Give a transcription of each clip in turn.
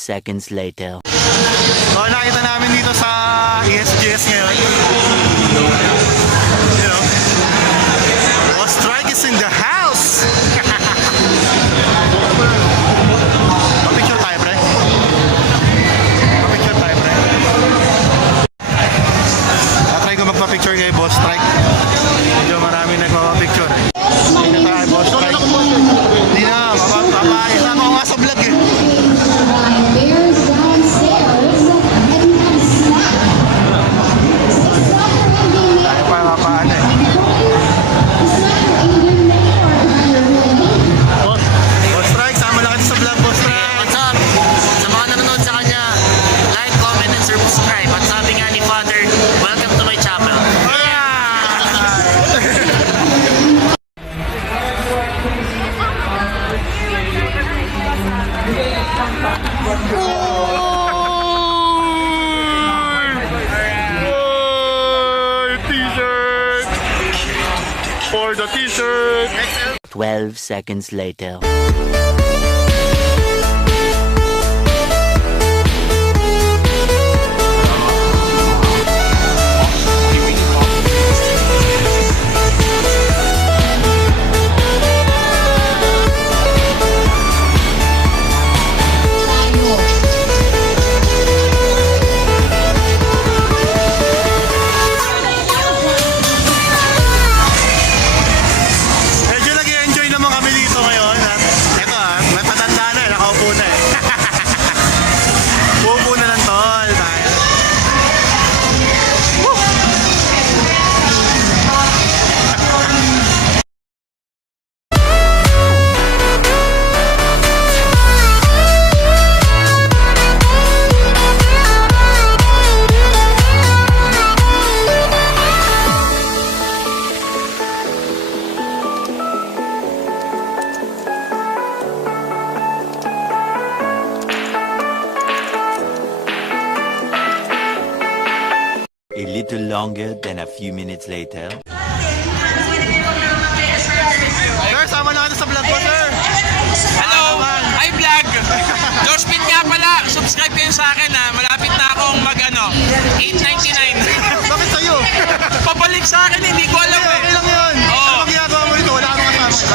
seconds later. So, nakita namin dito sa ESGS ngayon. You know, Boss Strike is in the house! Papicture tayo, pre. Papicture tayo, pre. Tatry ko magpapicture kay Boss Strike. Medyo marami nagpapapicture. Dito tayo, Boss Strike. Hindi na, papayos na ako nga sa vlog eh. Tayo pa mapaano eh. Boss Strike, sama lang kita sa vlog, Boss Strike. What's up? Sa mga nanonood sa kanya, like, comment, and subscribe. At sabi nga ni Father, welcome to my chapel. T-shirt! For the t-shirt! 12 seconds later. Medyo nag-i-enjoy naman kami dito ngayon. At ito matatanda na eh, nakaupo na eh. Uupo na lang tol tayo. Woo! A little longer than a few minutes later. Sir, sama na kita sa vlog ko, sir. Hello! Hi vlog! Josh Pitt nga pala, subscribe kayo sa akin ha. Malapit na akong $8.99. Bakit sa'yo? Pabalik sa akin, hindi ko alam Okay, eh. okay lang yun. Oo. Ano ginagawa mo dito? Wala kang kasama.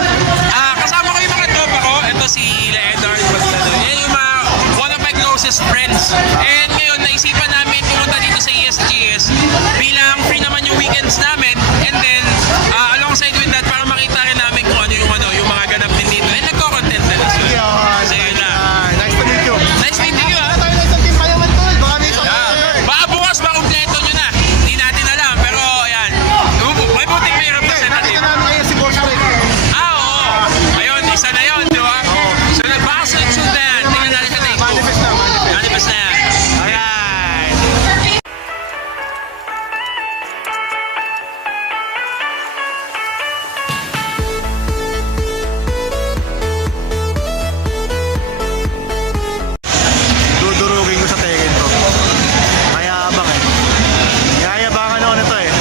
Kasama ko yung mga tropa ko. Ito si Edward Baglado. Yan yung mga one of my closest friends. And ngayon, naisipan namin pumunta dito sa ESGS bilang free naman yung weekends namin. And then, alongside with that, para makita rin namin kung ano yung mga ganap din dito. And nagko-content din as well. Yan. So yun na. Nice to meet you. Nice meeting you ha. Tayo na isang team payaman, tol. Baka may isang Baka bukas makumpleto nyo na. Hindi natin alam. Pero ayan. May buting may Nakita representative. namin ngayon si Boss Strike. Oo. Ayun, isa na yun, di ba? So baka sunod na yan. Tingnan natin sa take 2. Manifest na, manifest. Manifest na yan. Alright. Dudurugin ko sa Tekken to. Mayabang eh. Yayabangan ako nito eh.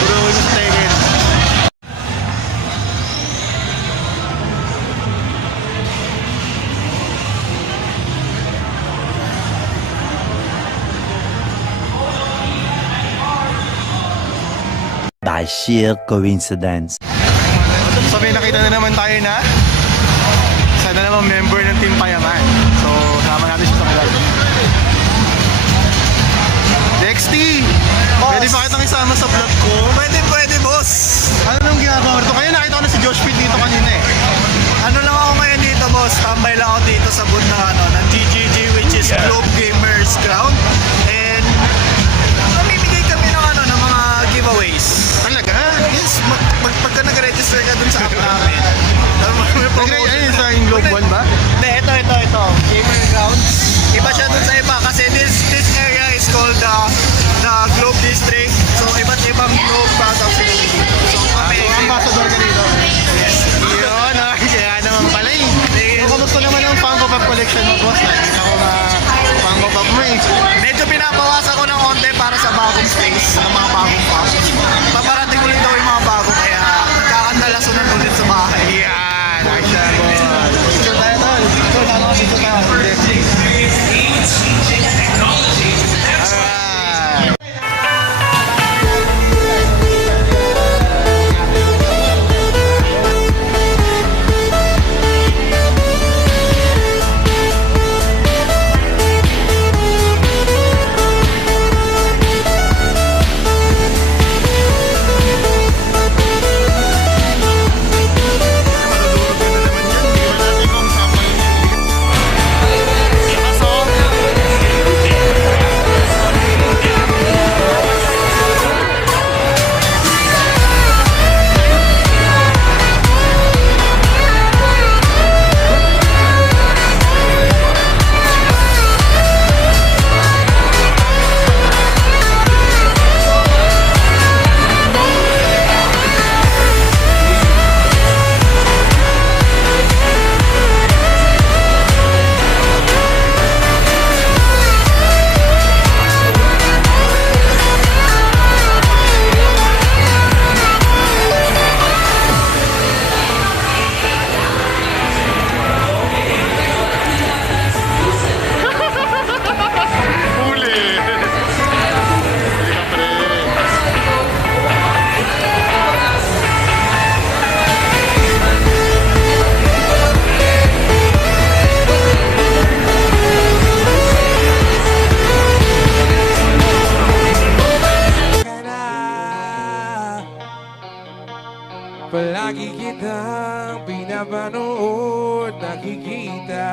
Dudurugin ko sa Tekken. By sheer coincidence. So may nakita na naman tayo na isa na naman member ng Team Payaman. So sama natin siya sa vlog. Dexty! Pwede ba kitang isama sa vlog ko? Pwede, boss. Ano nang ginagawa mo? Kaya nakita ko na si Josh Pitt dito kanina eh. Ano lang ako ngayon dito, boss. Tambay lang ako dito sa booth ng GGG, which is Globe Gamers Ground. And mamimigay kami ng mga giveaways. Talaga? Yes, pagka nag-register ka dun sa app namin. May Nag-rate ayun sa yung Globe 1 ba? Hindi, ito. Gamer Grounds. Iba siya dun sa iba kasi this area is called the Globe District. So, iba't ibang Globe products yung dito. So, So, ambassador ka dito. Yes. Yun, kaya naman pala eh. So, kamusta naman ang Funko Pop collection mo, boss? Nakikita ko na Funko Pop mo eh. Medyo pinabawasan ko ng konti para sa bagong space, ng mga bagong pops. Paparating ulit daw yung mga bago kaya nagkakandalasan ulit sa bahay. Yan, nice yan, boss. Picture tayo, tol. Tol, tama ka dito tayo. Palagi kitang pinapanood, nakikita